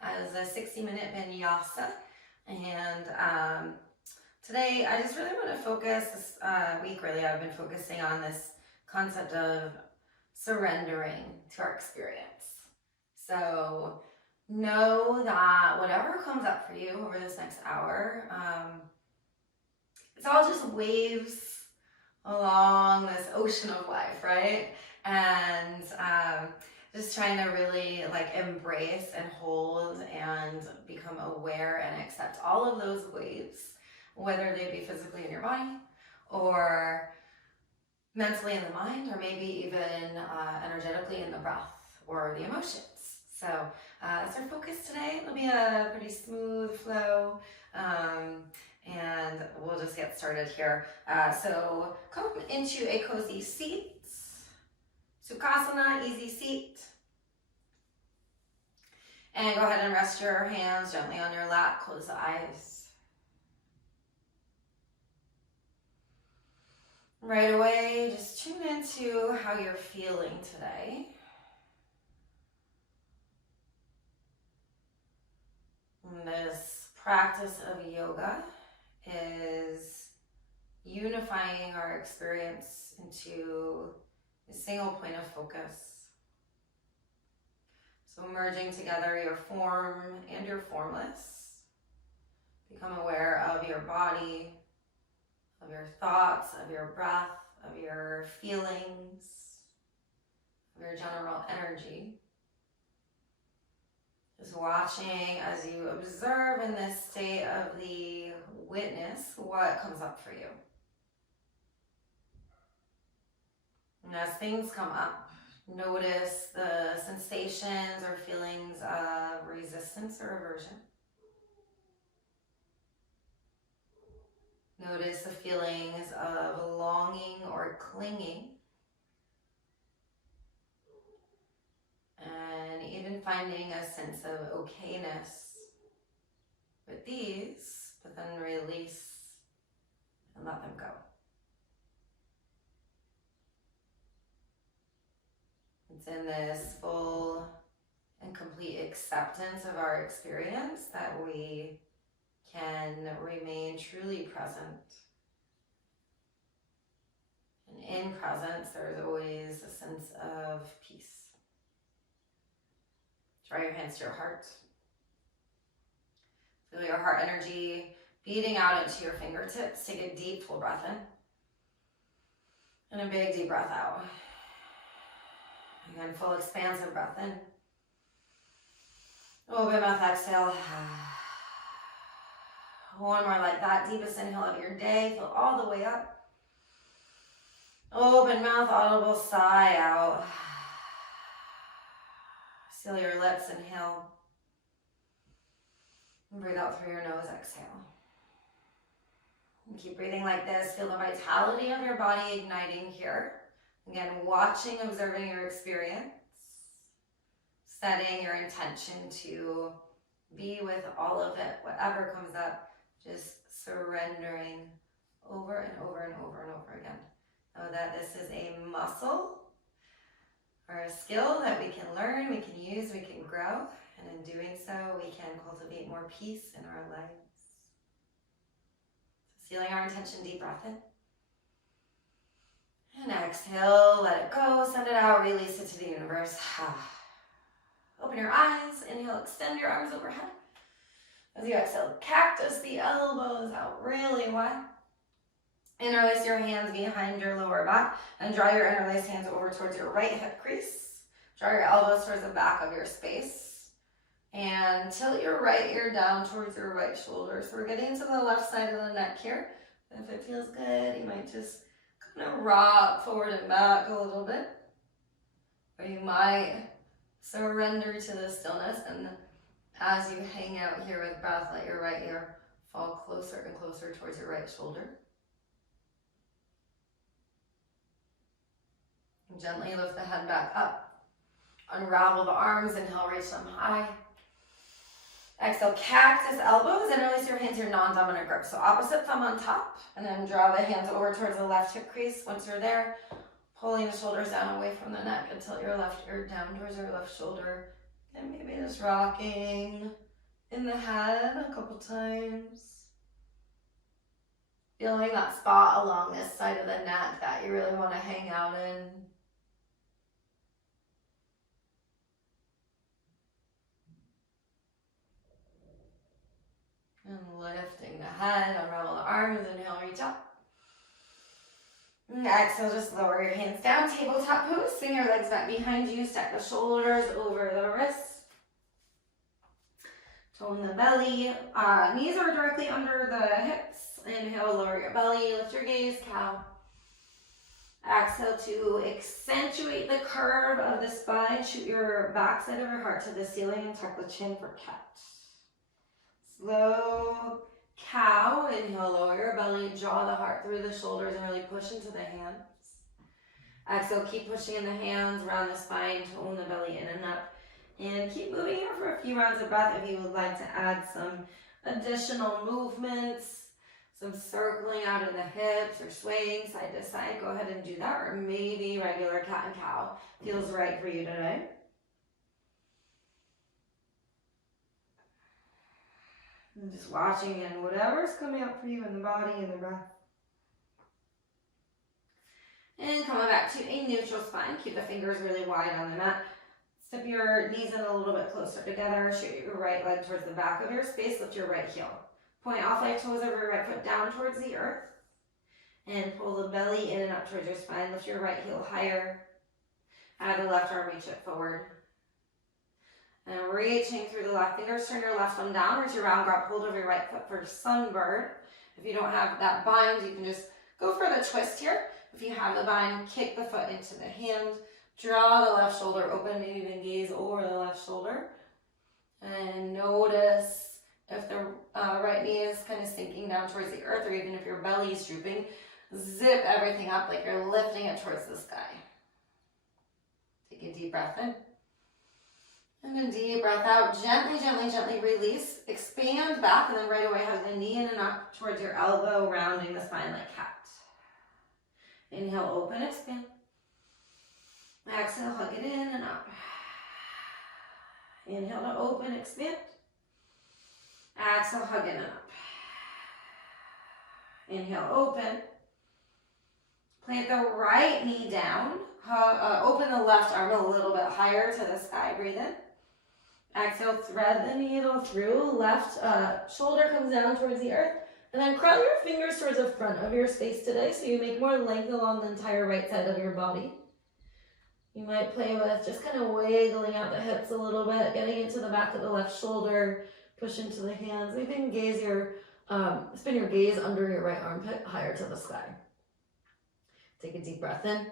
as a 60-minute vinyasa. And today I just really want to focus this week, really, I've been focusing on this concept of surrendering to our experience. So know that whatever comes up for you over this next hour, it's all just waves along this ocean of life, right? And just trying to really like embrace and hold and become aware and accept all of those waves, whether they be physically in your body or mentally in the mind, or maybe even energetically in the breath or the emotions. So that's our focus today. It'll be a pretty smooth flow. And we'll just get started here. So come into a cozy seat. Sukhasana, easy seat. And go ahead and rest your hands gently on your lap. Close the eyes. Right away, just tune into how you're feeling today. And this practice of yoga is unifying our experience into a single point of focus. So merging together your form and your formless. Become aware of your body, of your thoughts, of your breath, of your feelings, of your general energy. Just watching as you observe in this state of the witness what comes up for you. And as things come up, notice the sensations or feelings of resistance or aversion. Notice the feelings of longing or clinging. And even finding a sense of okayness with these, but then release and let them go. It's in this full and complete acceptance of our experience that we can remain truly present. And in presence, there's always a sense of peace. Draw your hands to your heart. Feel your heart energy beating out into your fingertips. Take a deep, full breath in. And a big, deep breath out. Again, full expansive breath in. Open mouth, exhale. One more like that. Deepest inhale of your day. Feel all the way up. Open mouth, audible sigh out. Seal your lips, inhale. And breathe out through your nose, exhale. And keep breathing like this. Feel the vitality of your body igniting here. Again, watching, observing your experience. Setting your intention to be with all of it, whatever comes up. Just surrendering over and over and over and over again. Know that this is a muscle or a skill that we can learn, we can use, we can grow. And in doing so, we can cultivate more peace in our lives. So sealing our intention, deep breath in. And exhale, let it go, send it out, release it to the universe. Open your eyes, inhale, extend your arms overhead. As you exhale, cactus the elbows out really wide. Interlace your hands behind your lower back and draw your interlaced hands over towards your right hip crease. Draw your elbows towards the back of your space. And tilt your right ear down towards your right shoulder. So we're getting to the left side of the neck here. If it feels good, you might just kind of rock forward and back a little bit. Or you might surrender to the stillness, and as you hang out here with breath, let your right ear fall closer and closer towards your right shoulder. And gently lift the head back up. Unravel the arms, inhale, reach them high. Exhale, cactus elbows, and release your hands to your non-dominant grip. So opposite thumb on top, and then draw the hands over towards the left hip crease. Once you're there, pulling the shoulders down away from the neck and tilt your left ear down towards your left shoulder. And maybe just rocking in the head a couple times. Feeling that spot along this side of the neck that you really want to hang out in. And lifting the head, unravel the arms, inhale, reach up. And exhale, just lower your hands down, tabletop pose. Swing your legs back behind you, stack the shoulders over the wrists. Tone the belly. Knees are directly under the hips. Inhale, lower your belly, lift your gaze, cow. Exhale to accentuate the curve of the spine. Shoot your backside of your heart to the ceiling and tuck the chin for cat. Slow cow. Inhale, lower your belly, draw the heart through the shoulders and really push into the hands. Exhale, keep pushing in the hands, around the spine, tone the belly in and up. And keep moving here for a few rounds of breath if you would like to add some additional movements, some circling out in the hips or swaying side to side. Go ahead and do that, or maybe regular cat and cow feels right for you today. And just watching in whatever's coming up for you in the body and the breath. And coming back to a neutral spine. Keep the fingers really wide on the mat. Step your knees in a little bit closer together. Shoot your right leg towards the back of your space. Lift your right heel. Point all 5 toes of your right foot down towards the earth. And pull the belly in and up towards your spine. Lift your right heel higher. Add the left arm, reach it forward. And reaching through the left fingers, turn your left thumb down. Reach your round, grab hold of your right foot for sunbird. If you don't have that bind, you can just go for the twist here. If you have the bind, kick the foot into the hand. Draw the left shoulder open, maybe even gaze over the left shoulder. And notice if the right knee is kind of sinking down towards the earth, or even if your belly is drooping, zip everything up like you're lifting it towards the sky. Take a deep breath in. And a deep breath out. Gently, gently, gently release. Expand back, and then right away hug the knee in and up towards your elbow, rounding the spine like cat. Inhale, open, expand. Exhale, hug it in and up. Inhale to open, expand. Exhale, hug it in and up. Inhale, open. Plant the right knee down. Open the left arm a little bit higher to the sky. Breathe in. Exhale, thread the needle through. Left shoulder comes down towards the earth. And then curl your fingers towards the front of your space today so you make more length along the entire right side of your body. You might play with just kind of wiggling out the hips a little bit, getting into the back of the left shoulder, push into the hands. Maybe you can gaze spin your gaze under your right armpit higher to the sky. Take a deep breath in.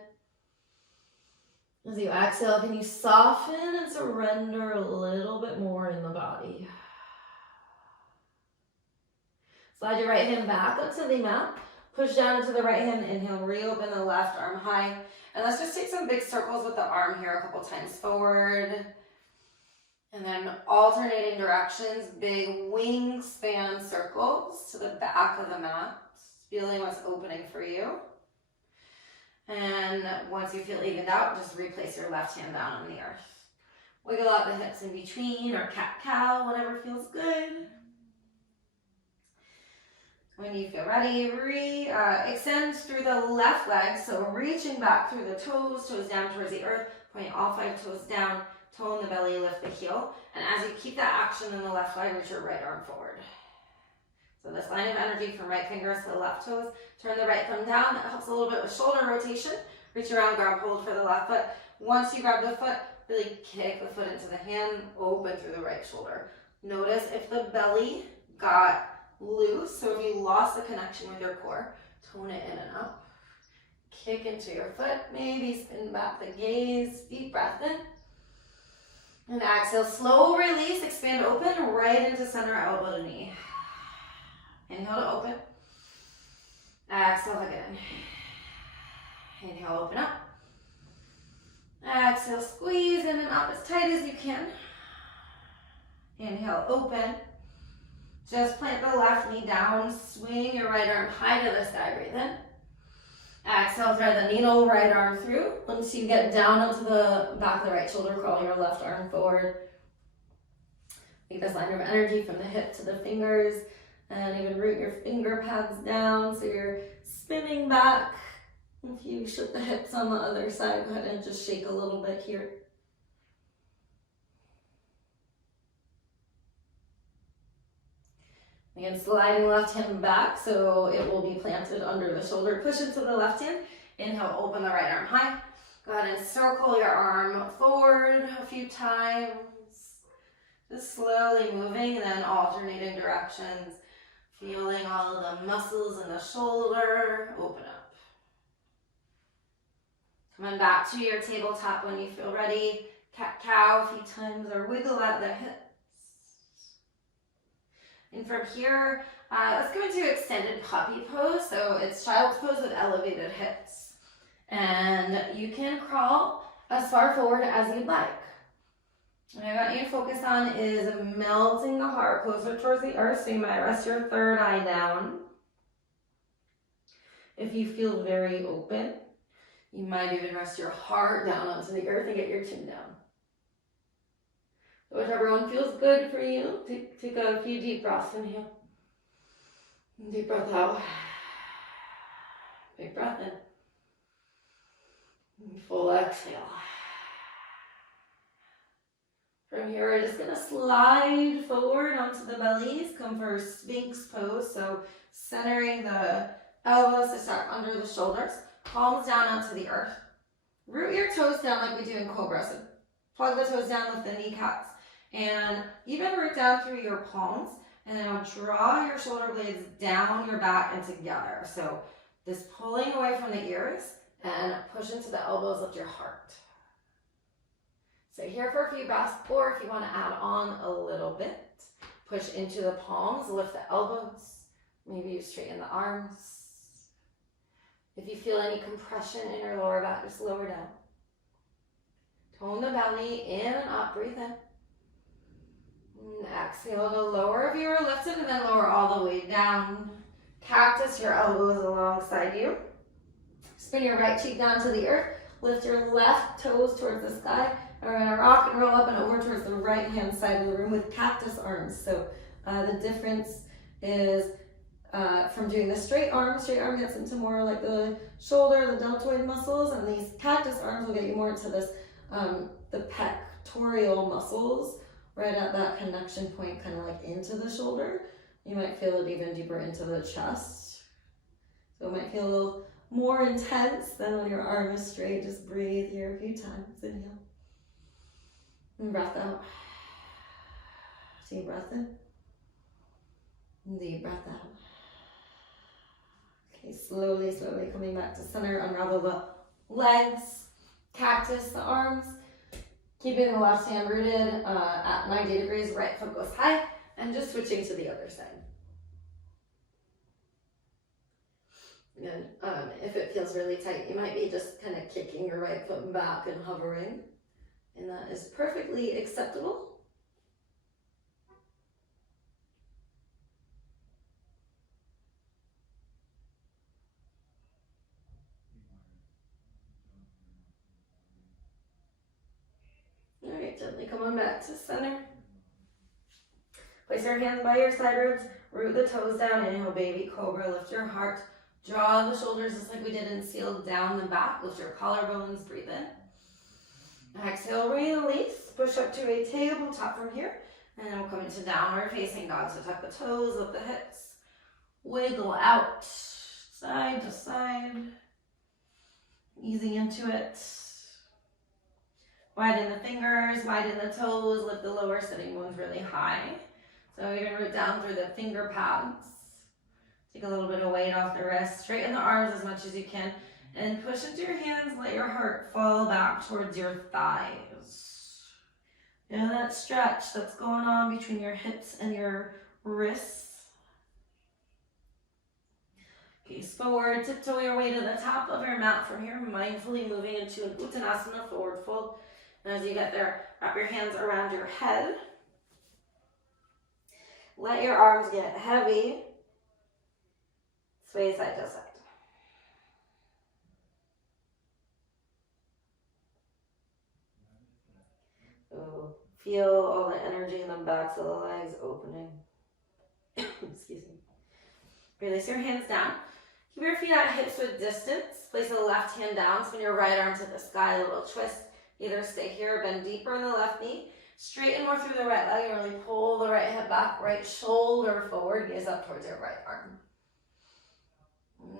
As you exhale, can you soften and surrender a little bit more in the body? Slide your right hand back onto the mat. Push down into the right hand. Inhale, reopen the left arm high. And let's just take some big circles with the arm here a couple times forward. And then alternating directions, big wingspan circles to the back of the mat. Feeling what's opening for you. And once you feel evened out, just replace your left hand down on the earth. Wiggle out the hips in between, or cat-cow, whatever feels good. When you feel ready, extend through the left leg, so reaching back through the toes down towards the earth, point all 5 toes down, tone the belly, lift the heel. And as you keep that action in the left leg, reach your right arm forward. So this line of energy from right fingers to the left toes. Turn the right thumb down. That helps a little bit with shoulder rotation. Reach around, grab hold for the left foot. Once you grab the foot, really kick the foot into the hand, open through the right shoulder. Notice if the belly got loose, so if you lost the connection with your core, tone it in and up. Kick into your foot, maybe spin back the gaze, deep breath in. And exhale, slow release, expand open, right into center, elbow to knee. Inhale to open. Exhale, hug it in. Inhale, open up. Exhale, squeeze in and up as tight as you can. Inhale, open. Just plant the left knee down. Swing your right arm high to the sky. Breathe in. Exhale, thread the needle, right arm through. Once you get down onto the back of the right shoulder, crawl your left arm forward. Make this line of energy from the hip to the fingers, and even root your finger pads down so you're spinning back. If you shook the hips on the other side, go ahead and just shake a little bit here. Again, sliding left hand back so it will be planted under the shoulder. Push into the left hand. Inhale, open the right arm high. Go ahead and circle your arm forward a few times. Just slowly moving and then alternating directions. Feeling all of the muscles in the shoulder. Open up. Coming back to your tabletop when you feel ready. Cat-cow a few times or wiggle at the hips. And from here, let's go into extended puppy pose. So it's child's pose with elevated hips. And you can crawl as far forward as you'd like. What I want you to focus on is melting the heart closer towards the earth. So you might rest your third eye down. If you feel very open, you might even rest your heart down onto the earth and get your chin down. So whichever one feels good for you, take a few deep breaths. Inhale. Deep breath out. Big breath in. Full exhale. From here, we're just going to slide forward onto the bellies. Come for Sphinx pose. So centering the elbows to start under the shoulders. Palms down onto the earth. Root your toes down like we do in Cobra. So plug the toes down with the kneecaps. And even root down through your palms. And then draw your shoulder blades down your back and together. So this pulling away from the ears and push into the elbows, lift your heart. So here for a few breaths, or if you want to add on a little bit, push into the palms, lift the elbows, maybe you straighten the arms. If you feel any compression in your lower back, just lower down. Tone the belly, in and up, breathe in. And exhale to lower if you are lifted, and then lower all the way down. Cactus your elbows alongside you. Spin your right cheek down to the earth. Lift your left toes towards the sky. And we're going to rock and roll up and over towards the right hand side of the room with cactus arms. So the difference is from doing the straight arm gets into more like the shoulder, the deltoid muscles, and these cactus arms will get you more into this, the pectoral muscles, right at that connection point, kind of like into the shoulder. You might feel it even deeper into the chest. So it might feel a little more intense than when your arm is straight. Just breathe here a few times. Inhale. And breath out. Deep breath in. Deep breath out. Okay, slowly coming back to center. Unravel the legs. Cactus the arms. Keeping the left hand rooted at 90 degrees. Right foot goes high. And just switching to the other side. And if it feels really tight, you might be just kind of kicking your right foot back and hovering. And that is perfectly acceptable. All right, gently come on back to center. Place your hands by your side ribs. Root the toes down. Inhale, baby cobra. Lift your heart. Draw the shoulders just like we did in seal down the back. Lift your collarbones. Breathe in. Exhale, release. Push up to a tabletop from here. And then we'll come into downward facing dog. So tuck the toes, lift the hips. Wiggle out. Side to side. Easing into it. Widen the fingers, widen the toes, lift the lower sitting bones really high. So you're going to root down through the finger pads. Take a little bit of weight off the wrist. Straighten the arms as much as you can. And push into your hands, let your heart fall back towards your thighs. And that stretch that's going on between your hips and your wrists. Gaze forward, tiptoe your way to the top of your mat from here, mindfully moving into an Uttanasana, forward fold. And as you get there, wrap your hands around your head. Let your arms get heavy. Sway side to side. Feel all the energy in the backs of the legs opening. Excuse me. Release your hands down. Keep your feet at hips width distance. Place the left hand down, spin your right arm to the sky, a little twist. Either stay here or bend deeper in the left knee. Straighten more through the right leg and really pull the right hip back, right shoulder forward, gaze up towards your right arm.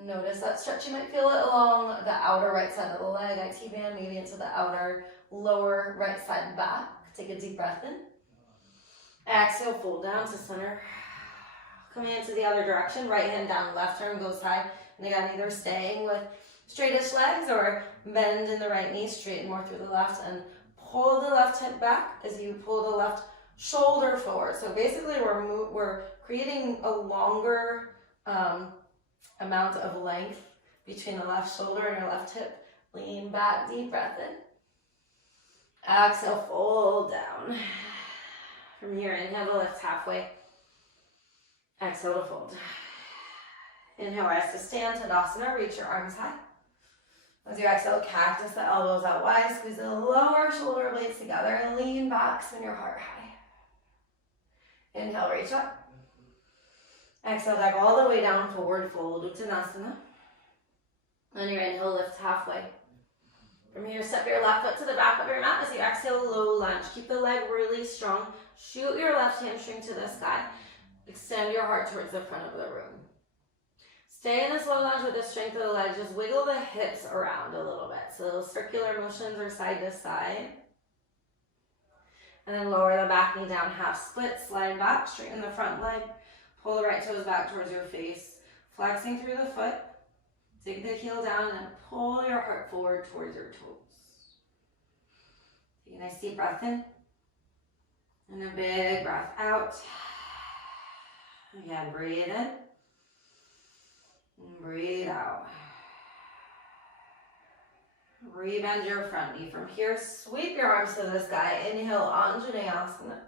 Notice that stretch. You might feel it along the outer right side of the leg, IT band, maybe into the outer lower right side back. Take a deep breath in. Exhale, fold down to center. Coming into the other direction, right hand down, left arm goes high. And again, either staying with straightish legs or bend in the right knee, straighten more through the left, and pull the left hip back as you pull the left shoulder forward. So basically we're creating a longer amount of length between the left shoulder and your left hip. Lean back, deep breath in. Exhale, fold down. From here, inhale to lift halfway. Exhale to fold. Inhale, rise to stand, Tadasana, reach your arms high. As you exhale, cactus the elbows out wide, squeeze the lower shoulder blades together, and lean back, spin your heart high. Inhale, reach up. Exhale, back all the way down, forward fold, Uttanasana. On your inhale, lift halfway. From here, step your left foot to the back of your mat as you exhale, low lunge. Keep the leg really strong. Shoot your left hamstring to the sky. Extend your heart towards the front of the room. Stay in this low lunge with the strength of the legs. Just wiggle the hips around a little bit. So those circular motions are side to side. And then lower the back knee down, half split, slide back, straighten the front leg. Pull the right toes back towards your face. Flexing through the foot. Dig the heel down and pull your heart forward towards your toes. Take a nice deep breath in. And a big breath out. Again, breathe in. And breathe out. Rebend your front knee. From here, sweep your arms to the sky. Inhale, Anjaneyasana.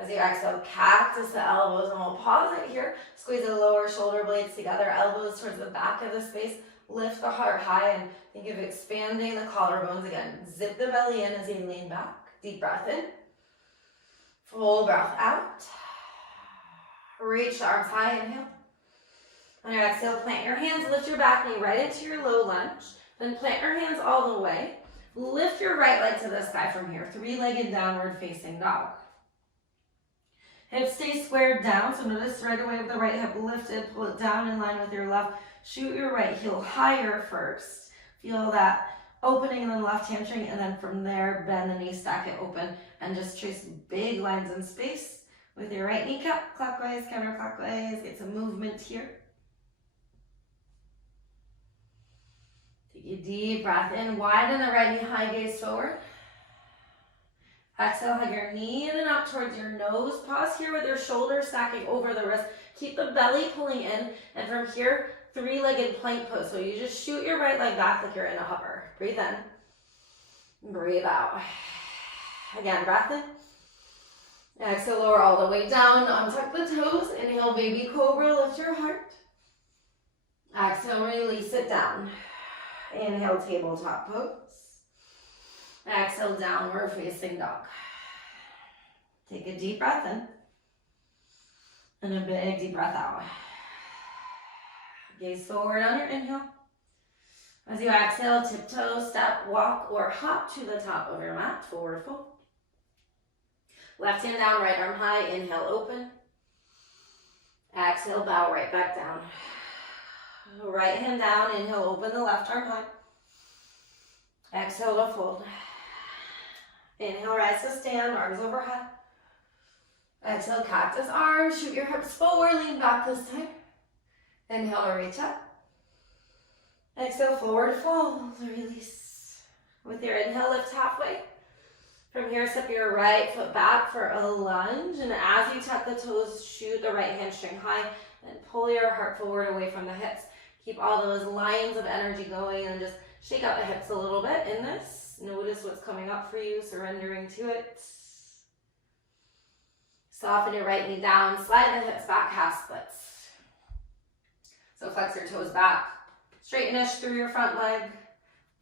As you exhale, cactus the elbows, and we'll pause it here. Squeeze the lower shoulder blades together, elbows towards the back of the space. Lift the heart high and think of expanding the collarbones again. Zip the belly in as you lean back. Deep breath in. Full breath out. Reach the arms high, inhale. On your exhale, plant your hands, lift your back knee right into your low lunge. Then plant your hands all the way. Lift your right leg to the sky from here. Three-legged downward facing dog. Hips stay squared down, so notice right away with the right hip lifted, pull it down in line with your left. Shoot your right heel higher first. Feel that opening in the left hamstring, and then from there, bend the knee, stack it open, and just trace big lines in space with your right kneecap, clockwise, counterclockwise. Get some movement here. Take a deep breath in, widen the right knee, high gaze forward. Exhale, hug your knee in and up towards your nose. Pause here with your shoulders stacking over the wrist. Keep the belly pulling in, and from here, three-legged plank pose. So you just shoot your right leg back like you're in a hover. Breathe in, breathe out. Again, breath in. Exhale, lower all the way down, untuck the toes. Inhale, baby cobra, lift your heart. Exhale, release it down. Inhale, tabletop pose. Exhale, downward facing dog. Take a deep breath in. And a big deep breath out. Gaze forward on your inhale. As you exhale, tiptoe, step, walk, or hop to the top of your mat, forward fold. Left hand down, right arm high, inhale, open. Exhale, bow right back down. Right hand down, inhale, open the left arm high. Exhale to fold. Inhale, rise to stand, arms overhead. Exhale, cactus arms, shoot your hips forward, lean back this time. Inhale to reach up. Exhale, forward fold, release. With your inhale, lift halfway. From here, step your right foot back for a lunge, and as you tuck the toes, shoot the right hamstring high, and pull your heart forward away from the hips. Keep all those lines of energy going, and just shake out the hips a little bit in this. Notice what's coming up for you, surrendering to it. Soften your right knee down, slide the hips back, half splits. So flex your toes back, straighten-ish through your front leg.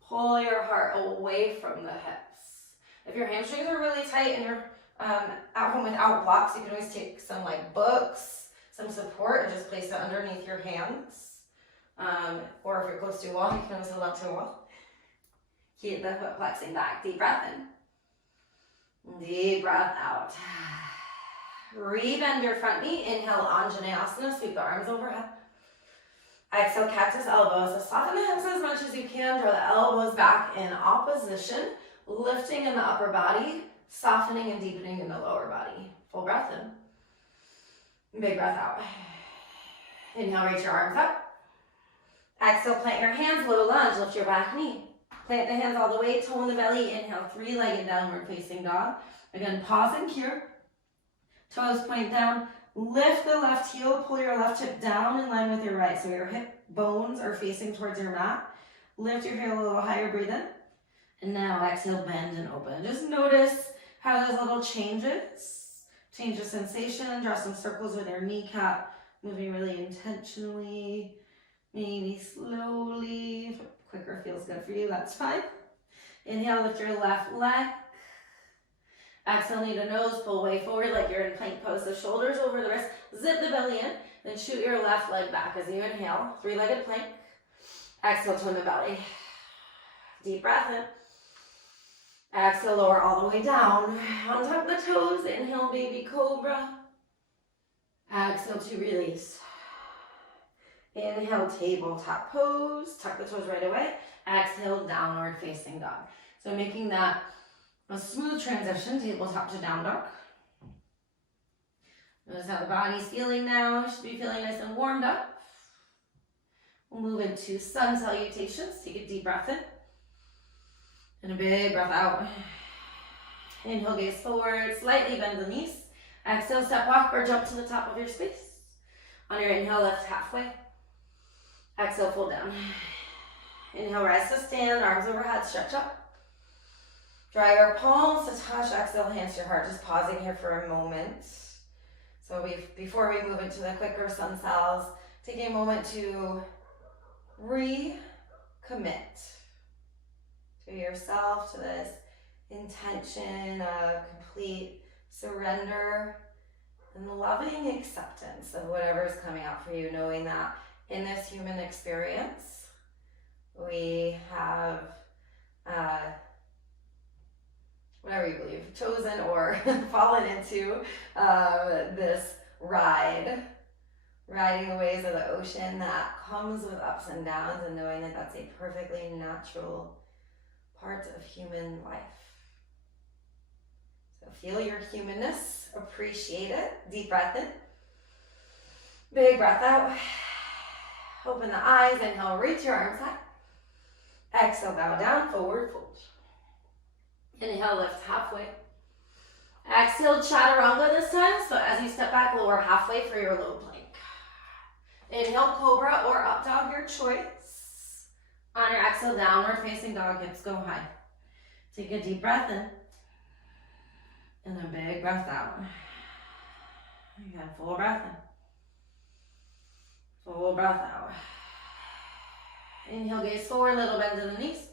Pull your heart away from the hips. If your hamstrings are really tight and you're at home without blocks, you can always take some like books, some support, and just place it underneath your hands. Or if you're close to a wall, you can always hold on to a wall. Keep the foot flexing back. Deep breath in. Deep breath out. Rebend your front knee. Inhale, Anjaneyasana. Sweep the arms overhead. Exhale, cactus elbows. So soften the hips as much as you can. Draw the elbows back in opposition. Lifting in the upper body. Softening and deepening in the lower body. Full breath in. Big breath out. Inhale, reach your arms up. Exhale, plant your hands, low lunge. Lift your back knee. Plant the hands all the way, toe in the belly. Inhale, three-legged downward facing dog. Again, pause and cure. Toes point down. Lift the left heel, pull your left hip down in line with your right. So your hip bones are facing towards your mat. Lift your heel a little higher, breathe in. And now exhale, bend and open. Just notice how those little changes. Change the sensation, draw some circles with your kneecap. Moving really intentionally, maybe slowly. If quicker feels good for you, that's fine. Inhale, lift your left leg. Exhale, knee to nose, pull way forward like you're in plank pose. The shoulders over the wrist, zip the belly in, then shoot your left leg back as you inhale. Three-legged plank. Exhale, turn the belly. Deep breath in. Exhale, lower all the way down. Untuck the toes. Inhale, baby cobra. Exhale to release. Inhale, tabletop pose. Tuck the toes right away. Exhale, downward facing dog. So making that a smooth transition, tabletop to down dog. Notice how the body's feeling now. You should be feeling nice and warmed up. We'll move into sun salutations. Take a deep breath in. And a big breath out. Inhale, gaze forward. Slightly bend the knees. Exhale, step walk or jump to the top of your space. On your inhale, lift halfway. Exhale, fold down. Inhale, rise to stand. Arms overhead, stretch up. Draw your palms to touch. Exhale, hands to your heart. Just pausing here for a moment. So before we move into the quicker sun cells, taking a moment to recommit to yourself, to this intention of complete surrender and loving acceptance of whatever is coming out for you, knowing that in this human experience, we have whatever you believe, chosen or fallen into this riding the waves of the ocean that comes with ups and downs, and knowing that that's a perfectly natural part of human life. So feel your humanness, appreciate it. Deep breath in. Big breath out. Open the eyes, inhale, reach your arms high. Exhale, bow down, forward fold. Inhale, lift halfway. Exhale, chaturanga this time. So as you step back, lower halfway for your low plank. Inhale, cobra or up dog, your choice. On your exhale, downward facing dog, hips go high. Take a deep breath in. And a big breath out. Again, full breath in. Full breath out. Inhale, gaze forward, little bend in the knees.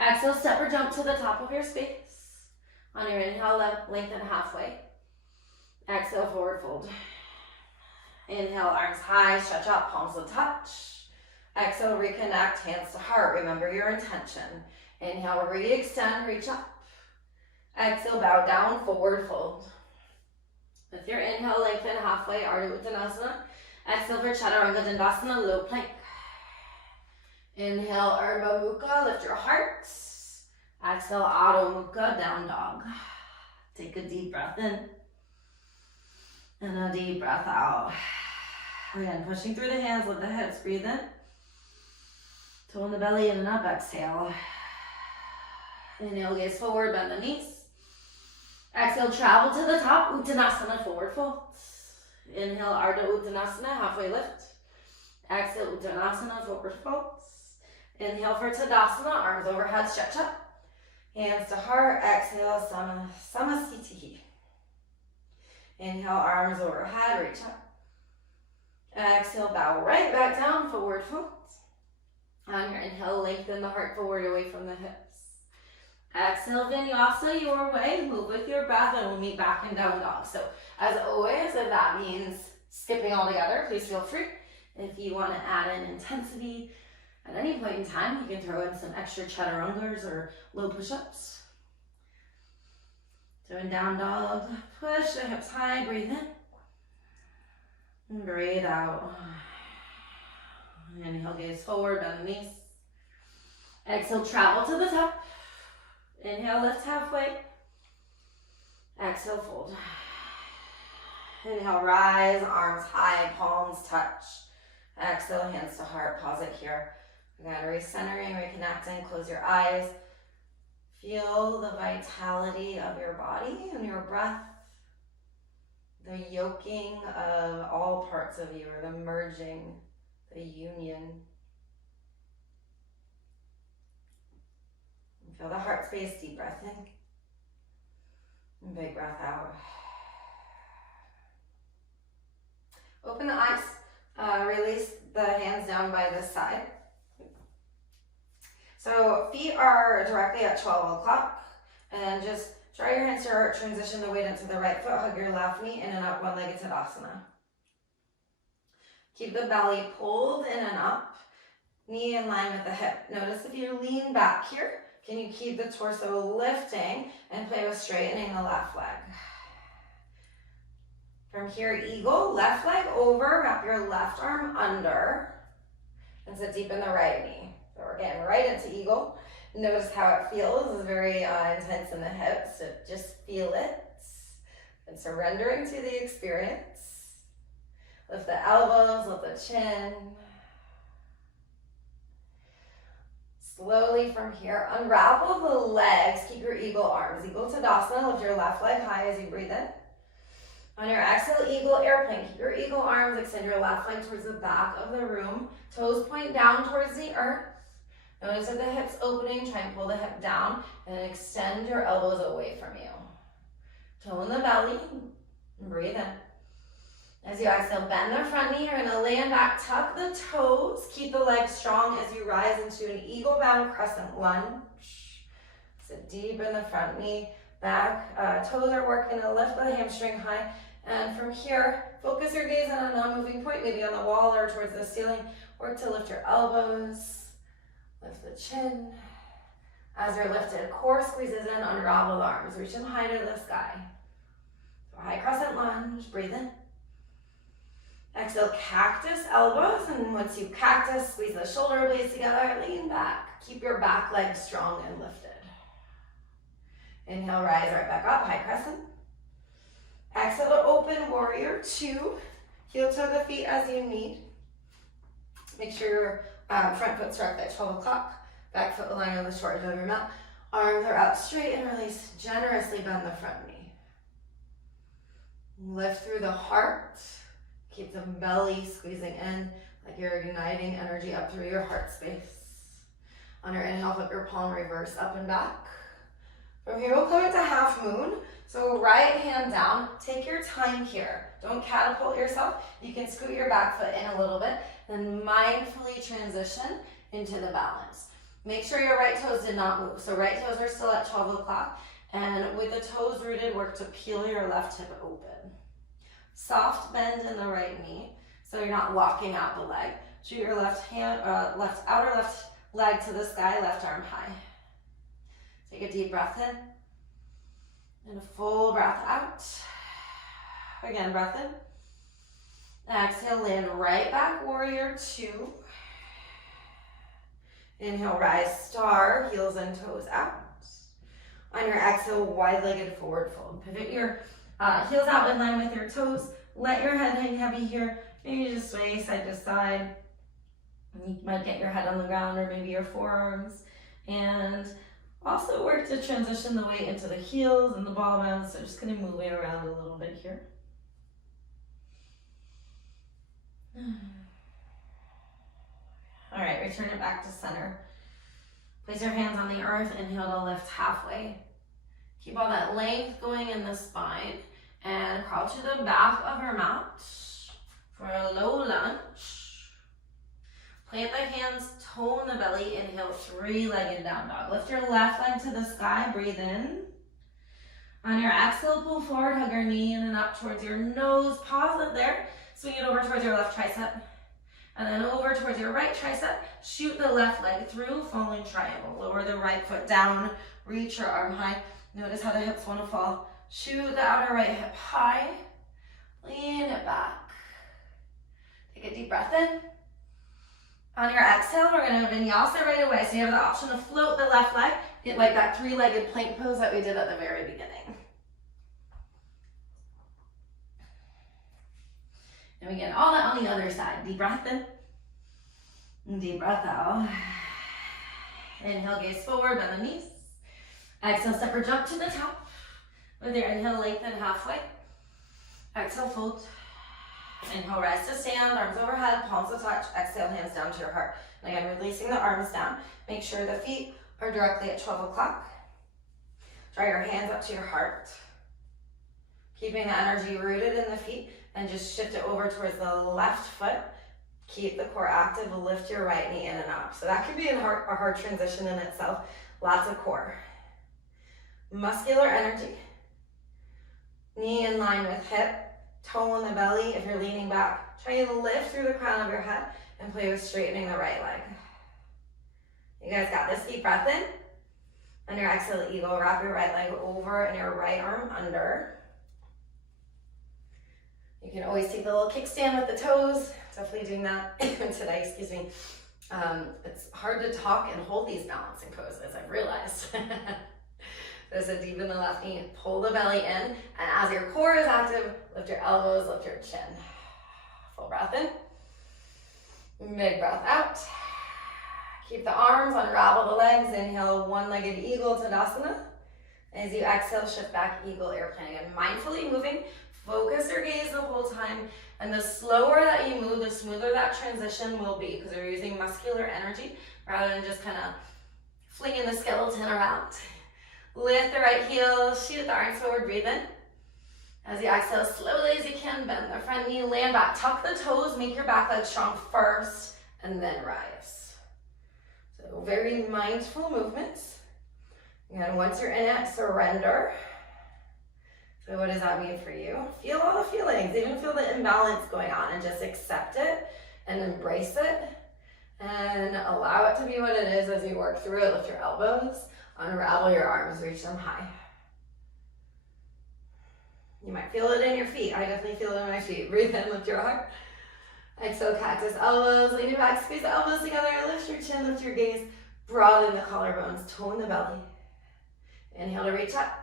Exhale, step or jump to the top of your space. On your inhale, lengthen halfway. Exhale, forward fold. Inhale, arms high, stretch out, palms will touch. Exhale, reconnect, hands to heart. Remember your intention. Inhale, re-extend, reach up. Exhale, bow down, forward fold. With your inhale, lengthen halfway, Ardha Uttanasana. Exhale for Chaturanga Dandasana, low plank. Inhale, Ardha Mukha, lift your heart. Exhale, Adho Mukha, down dog. Take a deep breath in. And a deep breath out. Again, pushing through the hands, lift the hips, breathe in. Toe in the belly and an up, exhale. Inhale, gaze forward, bend the knees. Exhale, travel to the top, Uttanasana, forward fold. Inhale, Ardha Uttanasana, halfway lift. Exhale, Uttanasana, forward fold. Inhale for Tadasana, arms overhead, stretch up. Hands to heart, exhale, Samasthiti. Inhale, arms overhead, reach up. Exhale, bow right back down, forward fold. On your inhale, lengthen the heart forward away from the hips. Exhale, vinyasa your way. Move with your breath and we'll meet back in down dog. So as always, if that means skipping altogether, please feel free. If you want to add in intensity at any point in time, you can throw in some extra chaturangas or low push-ups. So in down dog, push the hips high, breathe in. And breathe out. Inhale, gaze forward, bend the knees. Exhale, travel to the top. Inhale, lift halfway. Exhale, fold. Inhale, rise, arms high, palms touch. Exhale, hands to heart, pause it here. Again, recentering, reconnecting, close your eyes. Feel the vitality of your body and your breath. The yoking of all parts of you, or the merging, the union. Feel the heart space, deep breath in. And big breath out. Open the eyes. Release the hands down by this side. So feet are directly at 12 o'clock. And just draw your hands to your heart, transition the weight into the right foot, hug your left knee in and up, one-legged Tadasana. Keep the belly pulled in and up, knee in line with the hip. Notice if you lean back here, can you keep the torso lifting and play with straightening the left leg? From here, eagle, left leg over, wrap your left arm under, and sit deep in the right knee. So we're getting right into eagle. Notice how it feels. It's very intense in the hips, so just feel it. And surrendering to the experience. Lift the elbows, lift the chin. Slowly from here, unravel the legs, keep your eagle arms. Eagle Tadasana, lift your left leg high as you breathe in. On your exhale, eagle airplane. Keep your eagle arms, extend your left leg towards the back of the room. Toes point down towards the earth. Notice that the hips opening, try and pull the hip down and extend your elbows away from you. Toe in the belly, and breathe in. As you exhale, bend the front knee. You're gonna land back, tuck the toes, keep the legs strong as you rise into an eagle bound crescent lunge. Sit deep in the front knee, back, toes are working to lift the hamstring high. And from here, focus your gaze on a non-moving point, maybe on the wall or towards the ceiling. Work to lift your elbows, lift the chin. As you're lifted, core squeezes in, unravel the arms, reach them high to the sky. So high crescent lunge, breathe in. Exhale, cactus elbows, and once you cactus, squeeze the shoulder blades together, lean back. Keep your back leg strong and lifted. Inhale, rise right back up, high crescent. Exhale to open warrior two. Heel to the feet as you need. Make sure your front foot's wrapped at 12 o'clock. Back foot aligned on the short edge of your mat. Arms are out straight and release. Generously bend the front knee. Lift through the heart. Keep the belly squeezing in like you're igniting energy up through your heart space. On your inhale, flip your palm reverse up and back. From here, we'll come into half moon. So right hand down, take your time here. Don't catapult yourself. You can scoot your back foot in a little bit, then mindfully transition into the balance. Make sure your right toes did not move. So right toes are still at 12 o'clock. And with the toes rooted, work to peel your left hip open. Soft bend in the right knee, so you're not locking out the leg. Shoot your outer left leg to the sky, left arm high. Take a deep breath in, and a full breath out. Again, breath in. Exhale, land right back, warrior two. Inhale, rise, star, heels and toes out. On your exhale, wide-legged forward fold. Pivot your heels out in line with your toes. Let your head hang heavy here. Maybe just sway side to side. You might get your head on the ground or maybe your forearms. And also work to transition the weight into the heels and the ball bounce. So just kind of moving around a little bit here. All right, return it back to center. Place your hands on the earth, inhale to lift halfway. Keep all that length going in the spine and crawl to the back of your mat for a low lunge. Plant the hands, tone the belly, inhale, three-legged down dog. Lift your left leg to the sky, breathe in. On your exhale, pull forward, hug your knee in and up towards your nose. Pause it there. Swing it over towards your left tricep. And then over towards your right tricep. Shoot the left leg through, falling triangle. Lower the right foot down. Reach your arm high. Notice how the hips want to fall. Shoot the outer right hip high. Lean it back. Take a deep breath in. On your exhale, we're going to vinyasa right away. So you have the option to float the left leg. Get like that three-legged plank pose that we did at the very beginning. And we get all that on the other side. Deep breath in. Deep breath out. Inhale, gaze forward, bend the knees. Exhale, step or jump to the top. With your inhale, lengthen halfway. Exhale, fold. Inhale, rise to stand, arms overhead, palms to touch. Exhale, hands down to your heart. And again, releasing the arms down. Make sure the feet are directly at 12 o'clock. Draw your hands up to your heart. Keeping the energy rooted in the feet, and just shift it over towards the left foot. Keep the core active, lift your right knee in and up. So that could be a hard transition in itself. Lots of core. Muscular energy. Knee in line with hip. Toe on the belly. If you're leaning back, try to lift through the crown of your head and play with straightening the right leg. You guys got this. Deep breath in. On your exhale, eagle, wrap your right leg over and your right arm under. You can always take the little kickstand with the toes. Definitely doing that today, excuse me. It's hard to talk and hold these balancing poses, I've realized. There's a deep in the left knee, pull the belly in, and as your core is active, lift your elbows, lift your chin. Full breath in, big breath out. Keep the arms, unravel the legs, inhale, one-legged eagle Tadasana. As you exhale, shift back, eagle airplane. Again, mindfully moving, focus your gaze the whole time, and the slower that you move, the smoother that transition will be, because you're using muscular energy rather than just kind of flinging the skeleton around. Lift the right heel, shoot the arms forward, breathe in. As you exhale, slowly as you can, bend the front knee, land back, tuck the toes, make your back leg strong first, and then rise. So very mindful movements. And once you're in it, surrender. So what does that mean for you? Feel all the feelings, even feel the imbalance going on, and just accept it and embrace it and allow it to be what it is as you work through it. Lift your elbows, unravel your arms, reach them high. You might feel it in your feet. I definitely feel it in my feet. Breathe in, lift your heart. Exhale, cactus elbows, lean your back, squeeze the elbows together, lift your chin, lift your gaze, broaden the collarbones, tone the belly. Inhale to reach up.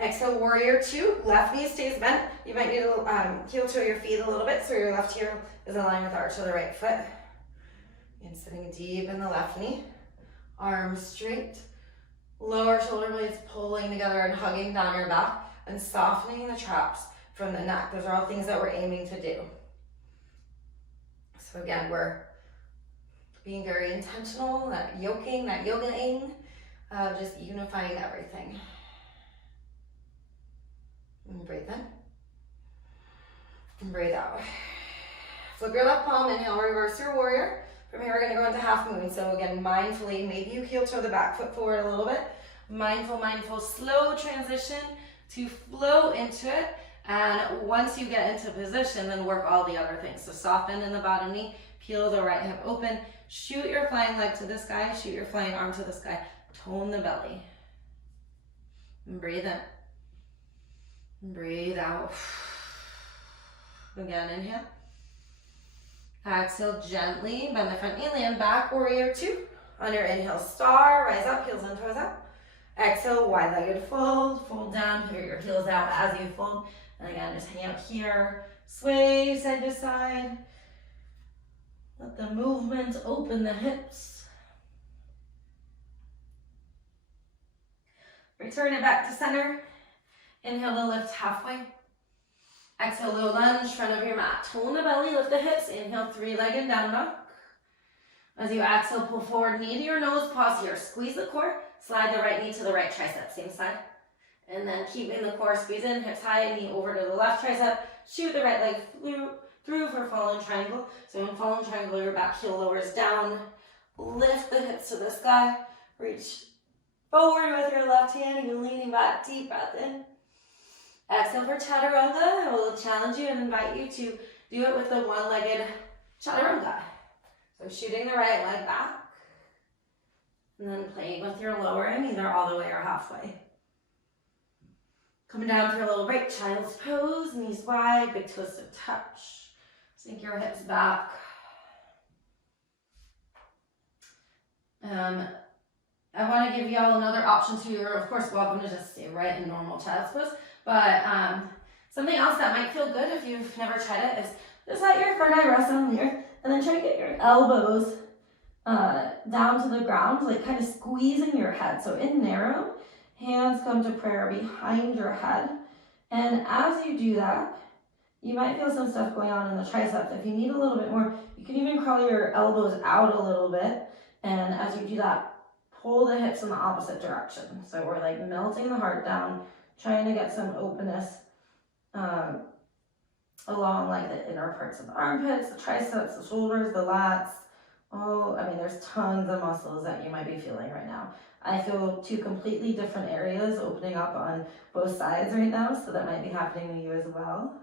Exhale, warrior two. Left knee stays bent. You might need to heel toe your feet a little bit so your left heel is aligned with the arch of the right foot. And sitting deep in the left knee. Arms straight. Lower shoulder blades pulling together and hugging down your back and softening the traps from the neck. Those are all things that we're aiming to do. So again, we're being very intentional, that yoking, that yogaing, just unifying everything. And breathe in. And breathe out. Flip your left palm, inhale, reverse your warrior. From here, we're gonna go into half moon. So again, mindfully, maybe you heel toe the back foot forward a little bit. Mindful, slow transition to flow into it. And once you get into position, then work all the other things. So soften in the bottom knee, peel the right hip open, shoot your flying leg to the sky, shoot your flying arm to the sky, tone the belly. And breathe in. Breathe out. Again, inhale. Exhale, gently bend the front knee, land back, warrior two. On your inhale, star, rise up, heels and toes out. Exhale, wide-legged fold, fold down, pivot your heels out as you fold. And again, just hang out here, sway side to side. Let the movement open the hips. Return it back to center. Inhale to lift halfway. Exhale, low lunge, front of your mat. Tone the belly, lift the hips. Inhale, three-legged down dog. As you exhale, pull forward, knee to your nose, pause here. Squeeze the core, slide the right knee to the right tricep, same side. And then keeping the core squeeze in, hips high, knee over to the left tricep. Shoot the right leg through, through for fallen triangle. So in fallen triangle, your back heel lowers down, lift the hips to the sky, reach forward with your left hand, you're leaning back, deep breath in. Exhale for chaturanga. I will challenge you and invite you to do it with the one-legged chaturanga. So shooting the right leg back, and then playing with your lowering, either all the way or halfway. Coming down for a little break, child's pose, knees wide, big toes to touch. Sink your hips back. I want to give y'all another option too. You're of course welcome to just stay right in normal child's pose, but something else that might feel good if you've never tried it is just let your third eye rest on here, and then try to get your elbows down to the ground, like kind of squeezing your head. So in narrow, hands come to prayer behind your head. And as you do that, you might feel some stuff going on in the triceps. If you need a little bit more, you can even curl your elbows out a little bit. And as you do that, pull the hips in the opposite direction. So we're like melting the heart down, trying to get some openness along like the inner parts of the armpits, the triceps, the shoulders, the lats. Oh, I mean, there's tons of muscles that you might be feeling right now. I feel two completely different areas opening up on both sides right now, so that might be happening to you as well.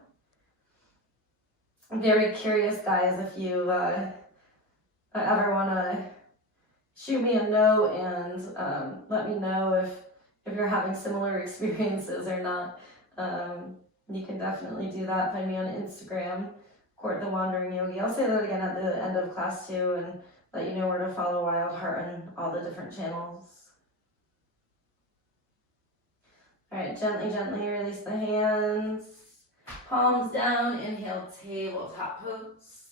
I'm very curious, guys, if you ever want to shoot me a note and let me know if you're having similar experiences or not. You can definitely do that. Find me on Instagram, Court the Wandering Yogi. I'll say that again at the end of class too, and let you know where to follow Wild Heart and all the different channels. All right, gently, gently release the hands. Palms down, inhale, tabletop pose.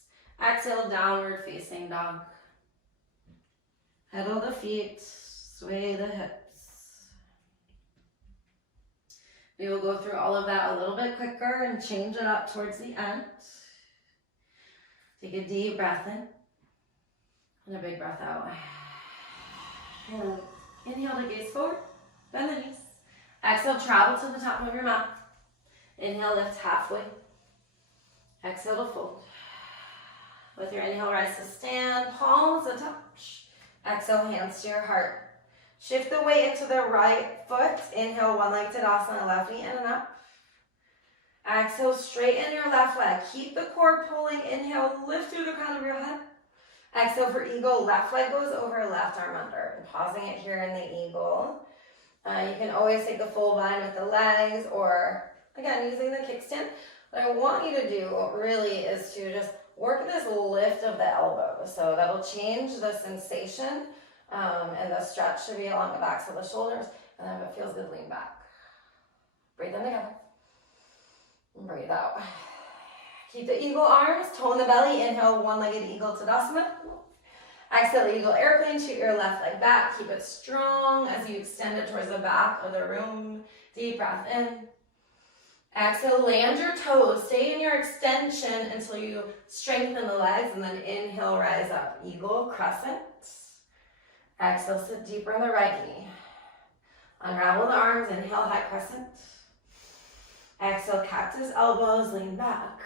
Exhale, downward facing dog. Pedal the feet, sway the hips. We will go through all of that a little bit quicker and change it up towards the end. Take a deep breath in and a big breath out. And inhale to gaze forward, bend the knees. Exhale, travel to the top of your mat. Inhale, lift halfway. Exhale to fold. With your inhale, rise to stand, palms to touch. Exhale, hands to your heart. Shift the weight into the right foot. Inhale, one leg Tadasana, left knee in and up. Exhale, straighten your left leg. Keep the core pulling. Inhale, lift through the crown of your head. Exhale for eagle. Left leg goes over, left arm under. And pausing it here in the eagle. You can always take the full bind with the legs or, again, using the kickstand. What I want you to do really is to just work this lift of the elbows. So that'll change the sensation and the stretch should be along the backs of the shoulders. And then if it feels good, lean back. Breathe in together. And breathe out. Keep the eagle arms, toe in the belly. Inhale, one-legged eagle Tadasana. Exhale, eagle airplane. Shoot your left leg back. Keep it strong as you extend it towards the back of the room. Deep breath in. Exhale, land your toes. Stay in your extension until you strengthen the legs, and then inhale, rise up. Eagle, crescent. Exhale, sit deeper in the right knee. Unravel the arms. Inhale, high crescent. Exhale, cactus elbows, lean back.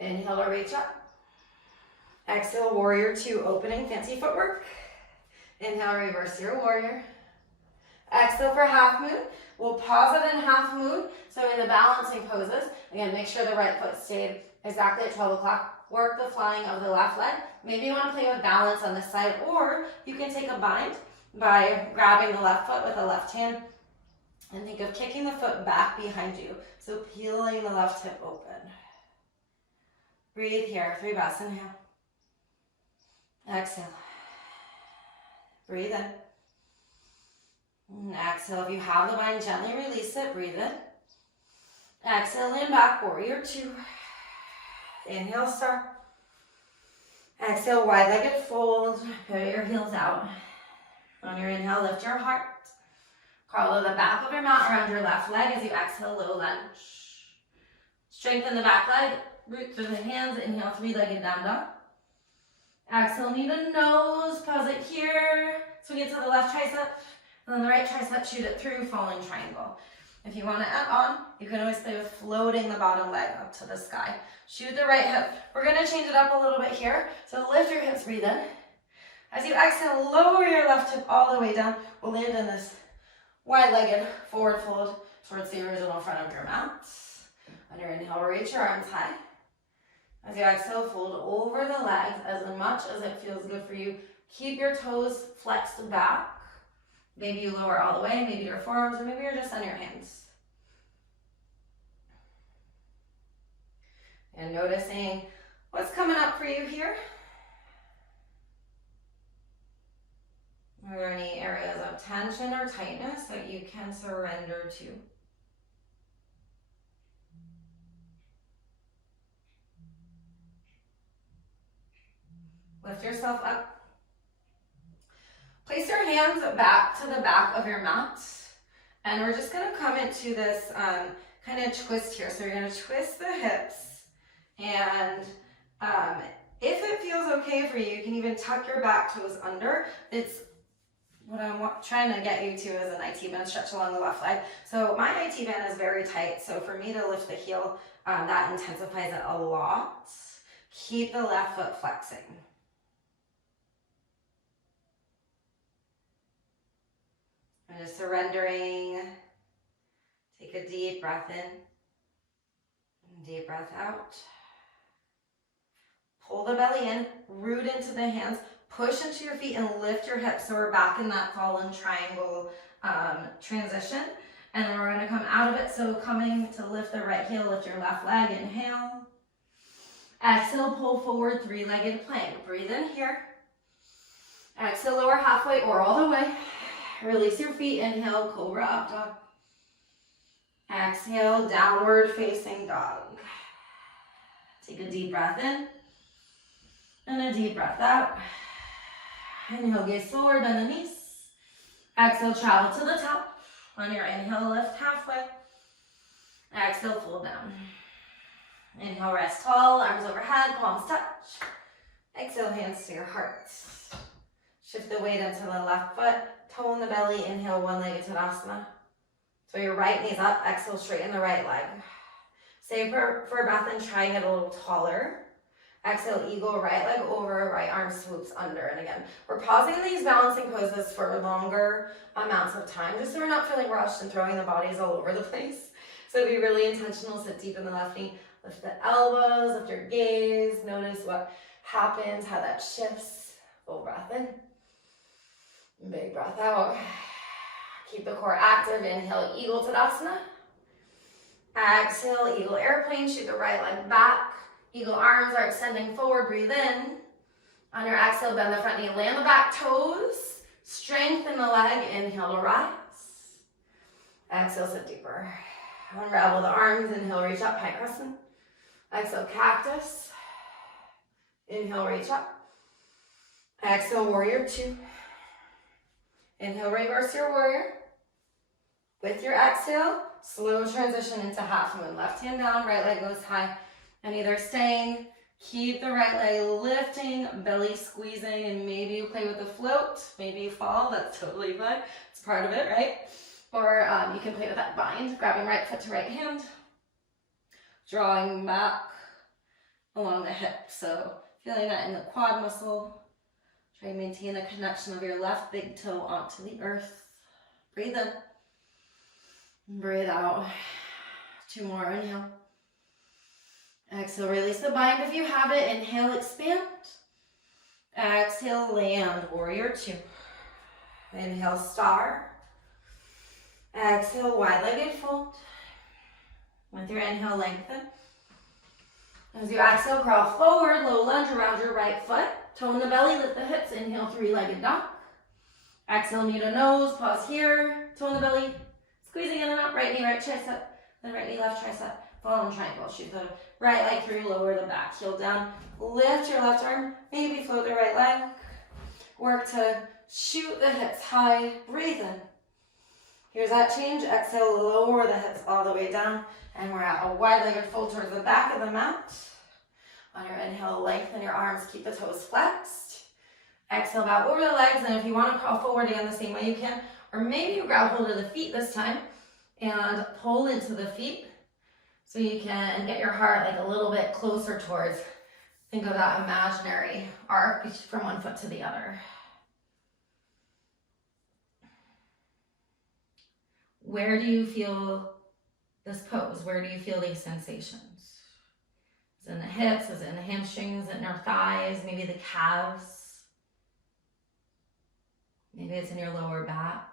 Inhale to reach up. Exhale, warrior two, opening, fancy footwork. Inhale, reverse your warrior. Exhale for half moon. We'll pause it in half moon. So in the balancing poses, again, make sure the right foot stayed exactly at 12 o'clock. Work the flying of the left leg. Maybe you want to play with balance on this side, or you can take a bind by grabbing the left foot with the left hand and think of kicking the foot back behind you. So peeling the left hip open. Breathe here, 3 breaths, inhale. Exhale. Breathe in. And exhale. If you have the bind, gently release it. Breathe in. Exhale, lean back, warrior two. Inhale, star. Exhale, wide-legged fold. Put your heels out. On your inhale, lift your heart. Carlo the back of your mat around your left leg as you exhale, low lunge. Strengthen the back leg. Root through the hands. Inhale, 3-legged down dog. Exhale, knee to nose. Pause it here. Swing it to the left tricep. And then the right tricep, shoot it through, falling triangle. If you want to add on, you can always play with floating the bottom leg up to the sky. Shoot the right hip. We're going to change it up a little bit here. So lift your hips, breathe in. As you exhale, lower your left hip all the way down. We'll land in this wide-legged forward fold towards the original front of your mat. On your inhale, reach your arms high. As you exhale, fold over the legs as much as it feels good for you. Keep your toes flexed back. Maybe you lower all the way, maybe your forearms, or maybe you're just on your hands. And noticing what's coming up for you here. Are there any areas of tension or tightness that you can surrender to? Lift yourself up. Place your hands back to the back of your mat. And we're just going to come into this kind of twist here. So you're going to twist the hips. And if it feels okay for you, you can even tuck your back toes under. It's what I'm trying to get you to is an IT band stretch along the left leg. So my IT band is very tight. So for me to lift the heel, that intensifies it a lot. Keep the left foot flexing. And just surrendering. Take a deep breath in. Deep breath out. Pull the belly in, root into the hands, push into your feet and lift your hips so we're back in that fallen triangle transition. And then we're going to come out of it. So coming to lift the right heel, lift your left leg, inhale. Exhale, pull forward, three-legged plank. Breathe in here. Exhale, lower halfway or all the way. Release your feet, inhale, cobra up dog. Exhale, downward facing dog. Take a deep breath in. And a deep breath out. Inhale, gaze forward, bend the knees. Exhale, travel to the top. On your inhale, lift halfway. Exhale, fold down. Inhale, rest tall, arms overhead, palms touch. Exhale, hands to your heart. Shift the weight into the left foot. Tone the belly, inhale, one-legged Tadasana. So your right knee's up, exhale, straighten the right leg. Stay for a breath and try and get a little taller. Exhale, eagle, right leg over, right arm swoops under. And again, we're pausing these balancing poses for longer amounts of time, just so we're not feeling rushed and throwing the bodies all over the place. So be really intentional, sit deep in the left knee, lift the elbows, lift your gaze, notice what happens, how that shifts. Full breath in, big breath out. Keep the core active, inhale, eagle Tadasana. Exhale, eagle airplane, shoot the right leg back. Eagle arms are extending forward, breathe in. On your exhale, bend the front knee, land the back toes. Strengthen the leg, inhale to rise. Exhale, sit deeper. Unravel the arms, inhale, reach up, high crescent. Exhale, cactus. Inhale, reach up. Exhale, warrior two. Inhale, reverse your warrior. With your exhale, slow transition into half moon. Left hand down, right leg goes high. And either staying, keep the right leg lifting, belly squeezing, and maybe you play with the float, maybe you fall, that's totally fine. It's part of it, right? Or you can play with that bind, grabbing right foot to right hand, drawing back along the hip. So feeling that in the quad muscle. Try and maintain a connection of your left big toe onto the earth. Breathe in. Breathe out. Two more, inhale. Exhale, release the bind if you have it. Inhale, expand. Exhale, land, warrior two. Inhale, star. Exhale, wide-legged fold. With your inhale, lengthen. As you exhale, crawl forward, low lunge around your right foot. Tone the belly, lift the hips. Inhale, three-legged dog. Exhale, knee to nose, pause here. Tone the belly, squeezing in and up. Right knee, right tricep. Then right knee, left tricep. Fallen triangle. Shoot the right leg through, lower the back heel down. Lift your left arm, maybe float the right leg. Work to shoot the hips high. Breathe in. Here's that change. Exhale, lower the hips all the way down. And we're at a wide-legged fold towards the back of the mat. On your inhale, lengthen your arms. Keep the toes flexed. Exhale, bow over the legs. And if you want to crawl forward again the same way you can, or maybe you grab hold of the feet this time. And pull into the feet so you can get your heart like a little bit closer towards, think of that imaginary arc from one foot to the other. Where do you feel this pose? Where do you feel these sensations? Is it in the hips? Is it in the hamstrings? Is it in your thighs? Maybe the calves? Maybe it's in your lower back.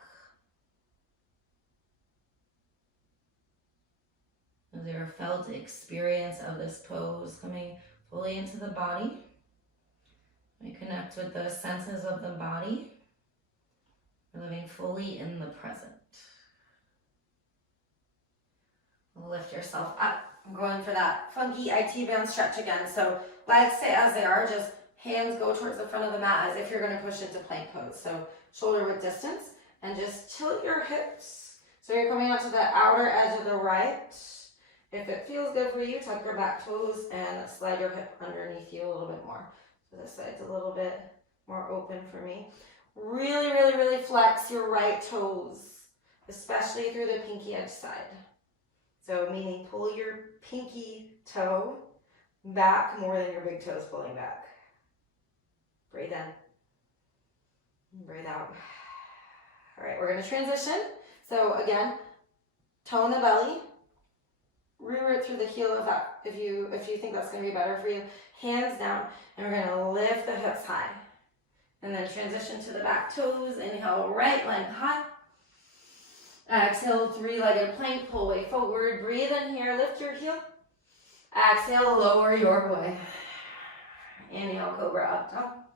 Is there a felt experience of this pose coming fully into the body? We connect with the senses of the body. We're living fully in the present. Lift yourself up. I'm going for that funky IT band stretch again. So legs stay as they are, just hands go towards the front of the mat as if you're going to push into plank pose. So shoulder width distance, and just tilt your hips. So you're coming out to the outer edge of the right. If it feels good for you, tuck your back toes and slide your hip underneath you a little bit more. So this side's a little bit more open for me. Really, really, really flex your right toes, especially through the pinky edge side. So meaning pull your pinky toe back more than your big toes pulling back. Breathe in. Breathe out. All right, we're going to transition. So again, toe in the belly. Reroute through the heel of that if you think that's going to be better for you. Hands down, and we're going to lift the hips high. And then transition to the back toes. Inhale, right leg high. Exhale, three-legged plank, pull way forward. Breathe in here, lift your heel. Exhale, lower your way. Inhale, cobra up top.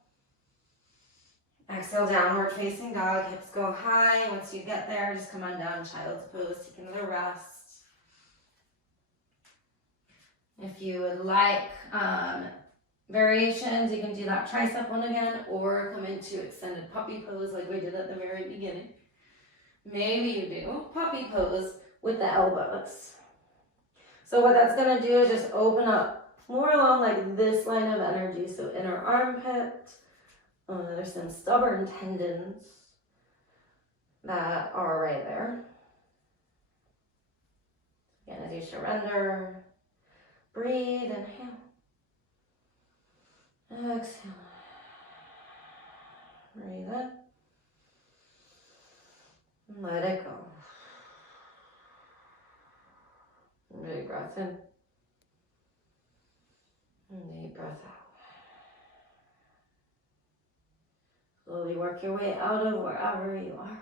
Exhale, downward facing dog. Hips go high. Once you get there, just come on down, child's pose. Take another rest. If you would like variations, you can do that tricep one again, or come into extended puppy pose like we did at the very beginning. Maybe you do puppy pose with the elbows. So what that's going to do is just open up more along like this line of energy. So inner armpit, there's some stubborn tendons that are right there. Again, as you surrender, breathe, inhale. Exhale. Breathe in. Let it go. Big breath in. And deep breath out. Slowly work your way out of wherever you are.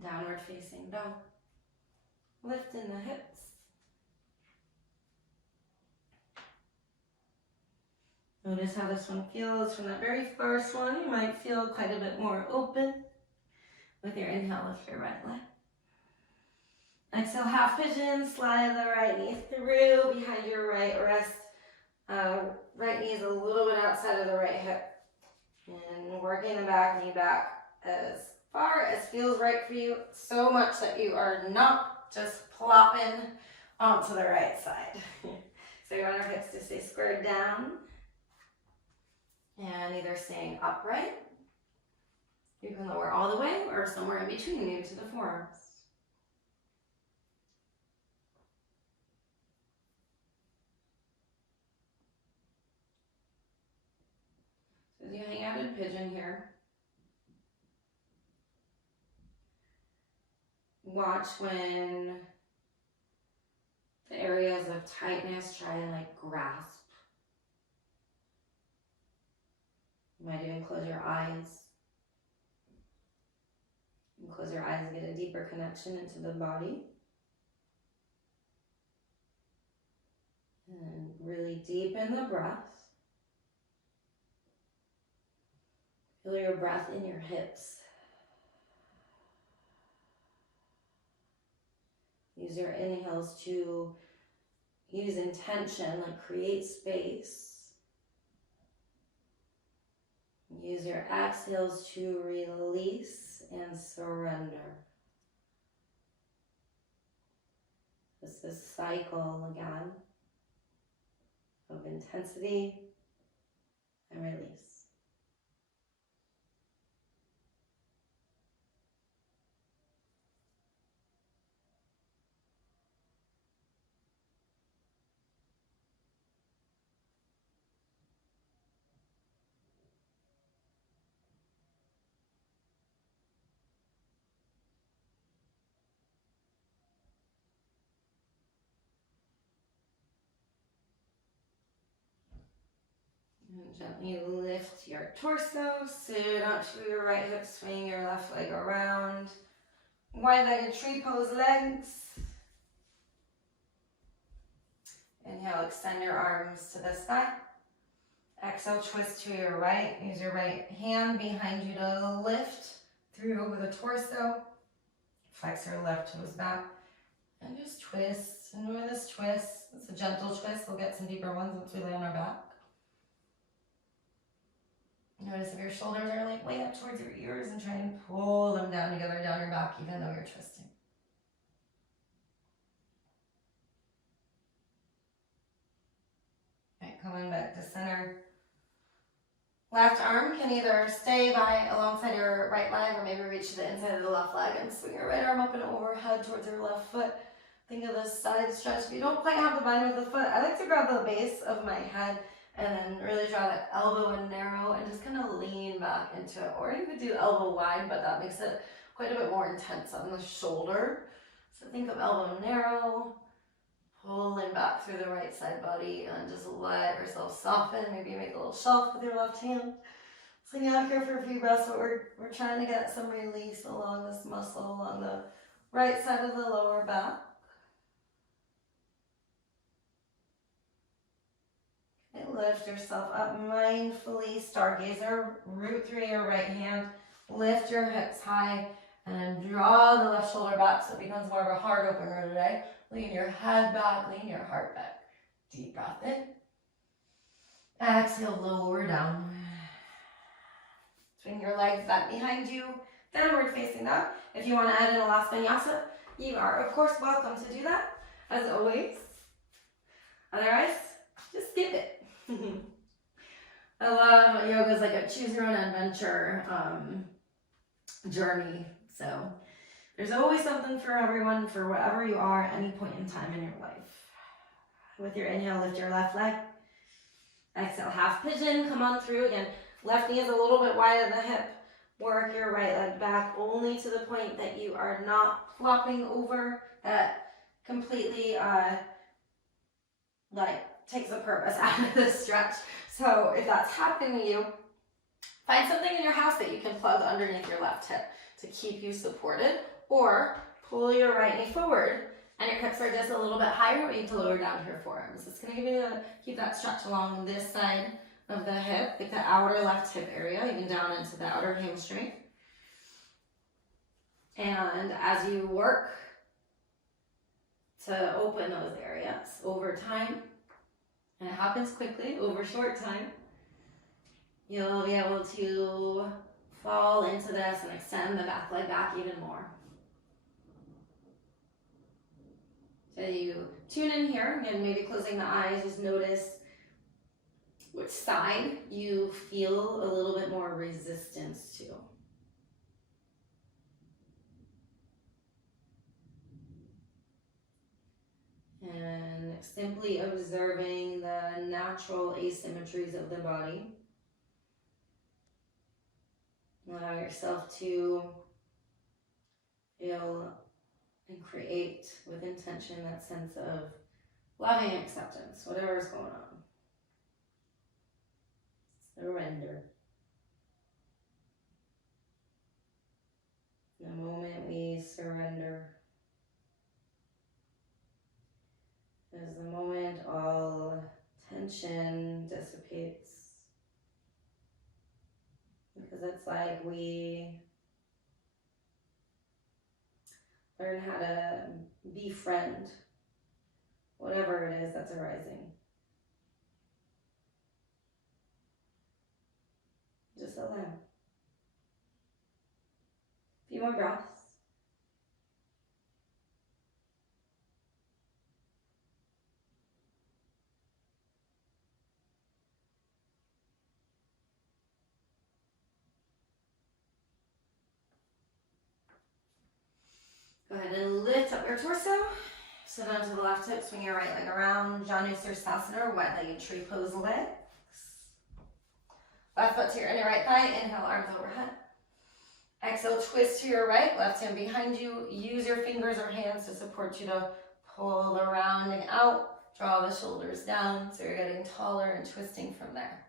Downward facing dog. Lift in the hips. Notice how this one feels. From that very first one, you might feel quite a bit more open. With your inhale, lift your right leg. Exhale, half pigeon, slide the right knee through behind your right wrist. Right knee is a little bit outside of the right hip. And working the back knee back as far as feels right for you. So much that you are not just plopping onto the right side. So you want your hips to stay squared down. And either staying upright. You can lower all the way or somewhere in between, maybe to the forearms. So as you hang out in pigeon here, watch when the areas of tightness try and like grasp. You might even close your eyes. And close your eyes and get a deeper connection into the body. And really deepen the breath. Feel your breath in your hips. Use your inhales to use intention, like create space. Use your exhales to release and surrender. This is cycle again of intensity and release. And gently lift your torso, sit onto your right hip, swing your left leg around. Wide-legged tree pose legs. Inhale, extend your arms to the sky. Exhale, twist to your right. Use your right hand behind you to lift through over the torso. Flex your left toes back. And just twist. And with this twist, it's a gentle twist. We'll get some deeper ones once we lay on our back. Notice if your shoulders are like way up towards your ears and try and pull them down together down your back even though you're twisting. Right, coming back to center. Left arm can either stay by alongside your right leg or maybe reach to the inside of the left leg and swing your right arm up and overhead towards your left foot. Think of this side stretch. If you don't quite have the bind with the foot, I like to grab the base of my head and then really draw that elbow in narrow and just kind of lean back into it. Or you could do elbow wide, but that makes it quite a bit more intense on the shoulder. So think of elbow narrow, pulling back through the right side body and just let yourself soften. Maybe make a little shelf with your left hand. So hang out here for a few breaths, but we're trying to get some release along this muscle, along the right side of the lower back. Lift yourself up mindfully, stargazer, root through your right hand, lift your hips high, and draw the left shoulder back so it becomes more of a heart opener today. Lean your head back, lean your heart back. Deep breath in. Exhale, lower down. Swing your legs back behind you, downward facing dog. If you want to add in a last vinyasa, you are of course welcome to do that, as always. Otherwise, just skip it. I love yoga is like a choose your own adventure journey. So there's always something for everyone for whatever you are at any point in time in your life. With your inhale, lift your left leg. Exhale, half pigeon. Come on through again. Left knee is a little bit wide of the hip. Work your right leg back only to the point that you are not flopping over. That completely takes the purpose out of the stretch. So if that's happening to you, find something in your house that you can plug underneath your left hip to keep you supported, or pull your right knee forward and your hips are just a little bit higher, but you can lower down to your forearms. It's going to give you keep that stretch along this side of the hip, like the outer left hip area, even down into the outer hamstring. And as you work to open those areas over time, and it happens quickly over short time, you'll be able to fall into this and extend the back leg back even more. So you tune in here, again, maybe closing the eyes, just notice which side you feel a little bit more resistance to. And simply observing the natural asymmetries of the body. Allow yourself to feel and create with intention that sense of loving acceptance, whatever is going on. Surrender. The moment we surrender is the moment all tension dissipates. Because it's like we learn how to befriend whatever it is that's arising. Just allow. A few more breaths. Go ahead and lift up your torso. Sit onto the left hip, swing your right leg around. Janu Sirsasana, or wide-legged tree pose legs. Left foot to your inner right thigh. Inhale, arms overhead. Exhale, twist to your right. Left hand behind you. Use your fingers or hands to support you to pull the rounding out. Draw the shoulders down so you're getting taller and twisting from there.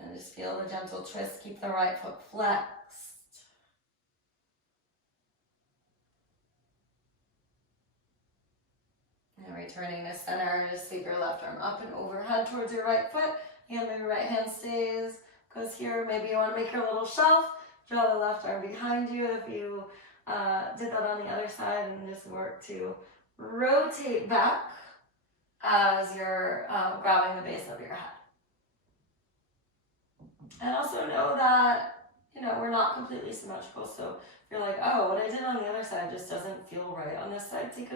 And just feel the gentle twist. Keep the right foot flexed. And returning to center, just sweep your left arm up and overhead towards your right foot. Again, maybe right hand stays, goes here. Maybe you want to make your little shelf. Draw the left arm behind you if you did that on the other side, and just work to rotate back as you're grabbing the base of your head. And also know that, we're not completely symmetrical. So if you're like, oh, what I did on the other side just doesn't feel right on this side, take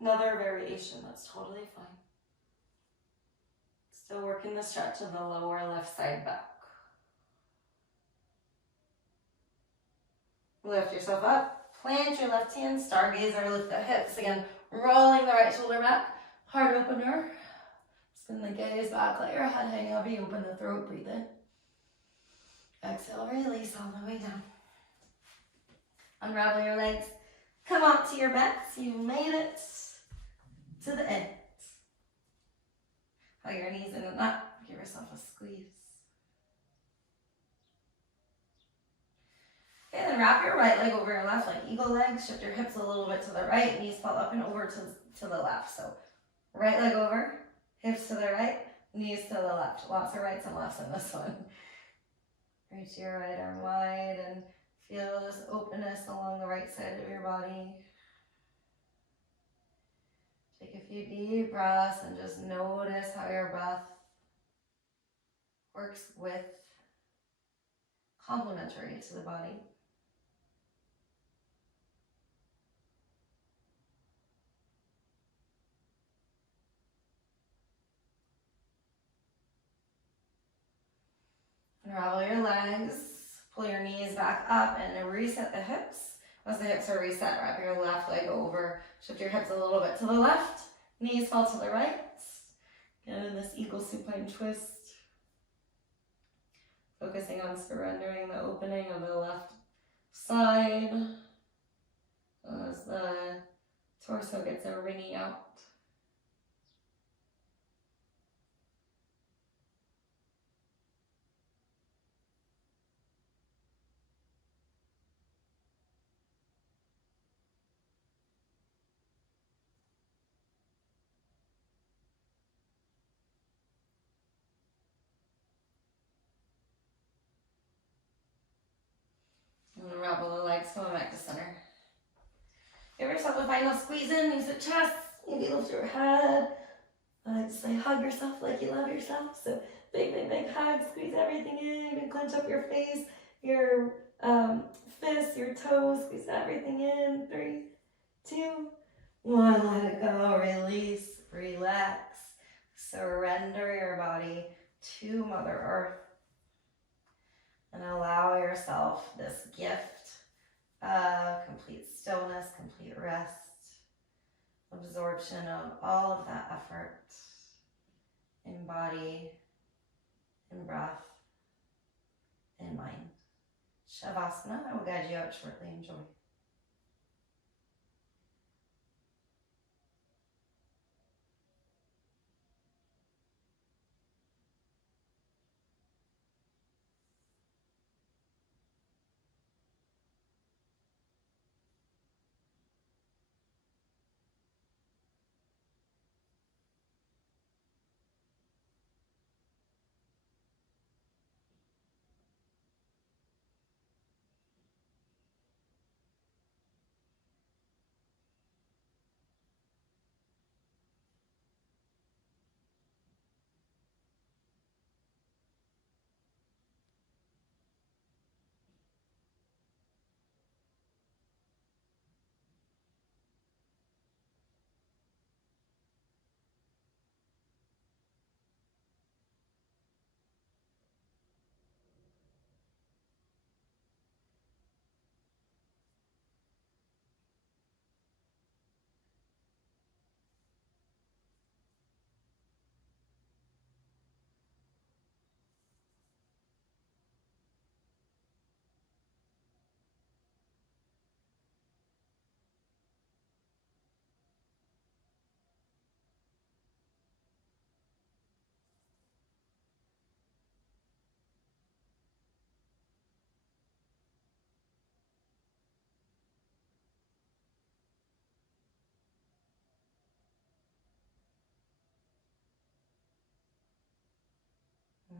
another variation. That's totally fine. Still working the stretch of the lower left side back. Lift yourself up, plant your left hand, stargazer, lift the hips. Again, rolling the right shoulder back, heart opener. Spin the gaze back, let your head hang heavy, open the throat, breathe in. Exhale, release all the way down. Unravel your legs, come out to your backs. You made it to the end. Hug your knees in and up, give yourself a squeeze. Okay, then wrap your right leg over your left, like eagle legs. Shift your hips a little bit to the right, knees fall up and over to the left. So right leg over, hips to the right, knees to the left. Lots of rights and lefts in this one. Reach your right arm wide and feel this openness along the right side of your body. Take a few deep breaths and just notice how your breath works with, complementary to the body. Unravel your legs, pull your knees back up and reset the hips. Once the hips are reset, wrap your left leg over, shift your hips a little bit to the left, knees fall to the right. Get in this eagle supine twist. Focusing on surrendering the opening of the left side as the torso gets a wringing out. And unravel the legs, coming back to center. Give yourself a final squeeze in, use the chest, maybe lift your head. Just like hug yourself like you love yourself. So big, big, big hug, squeeze everything in, even clench up your face, your fists, your toes, squeeze everything in. 3, 2, 1, let it go, release, relax. Surrender your body to Mother Earth. And allow yourself this gift of complete stillness, complete rest, absorption of all of that effort in body, in breath, in mind. Shavasana, I will guide you out shortly. Enjoy.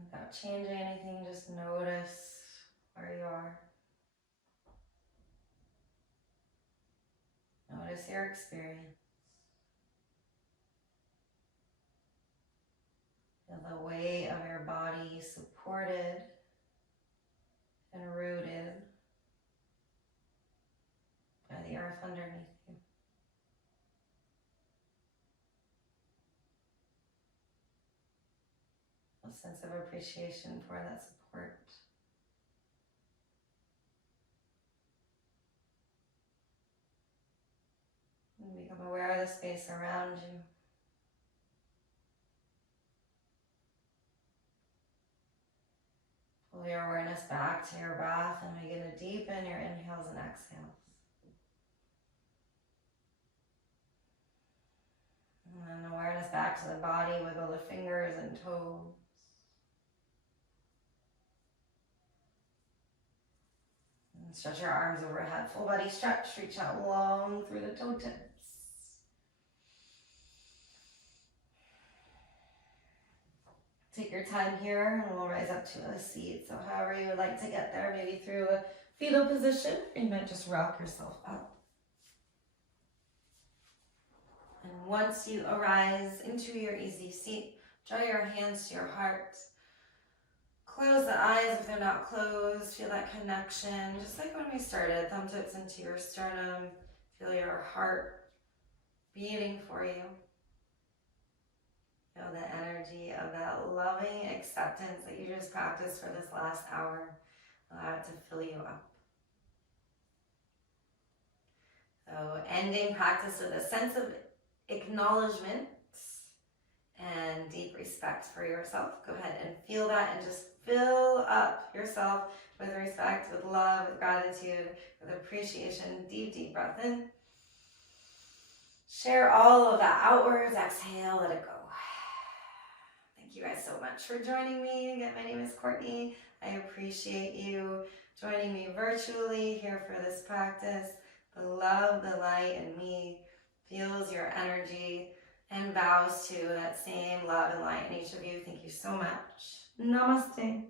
Without changing anything, just notice where you are. Notice your experience. Feel the weight of your body supported and rooted by the earth underneath you. A sense of appreciation for that support. And become aware of the space around you. Pull your awareness back to your breath and begin to deepen your inhales and exhales. And then awareness back to the body, wiggle the fingers and toes. And stretch your arms overhead, full body stretch, reach out long through the toe tips. Take your time here and we'll rise up to a seat. So however you would like to get there, maybe through a fetal position, or you might just rock yourself up. And once you arise into your easy seat, draw your hands to your heart. Close the eyes if they're not closed. Feel that connection, just like when we started. Thumb tips into your sternum. Feel your heart beating for you. Feel the energy of that loving acceptance that you just practiced for this last hour. Allow it to fill you up. So ending practice with a sense of acknowledgement and deep respect for yourself. Go ahead and feel that and just fill up yourself with respect, with love, with gratitude, with appreciation. Deep, deep breath in. Share all of that outwards. Exhale, let it go. Thank you guys so much for joining me. Again, my name is Courtney. I appreciate you joining me virtually here for this practice. The love, the light in me feels your energy and bows to that same love and light in each of you. Thank you so much. Namaste.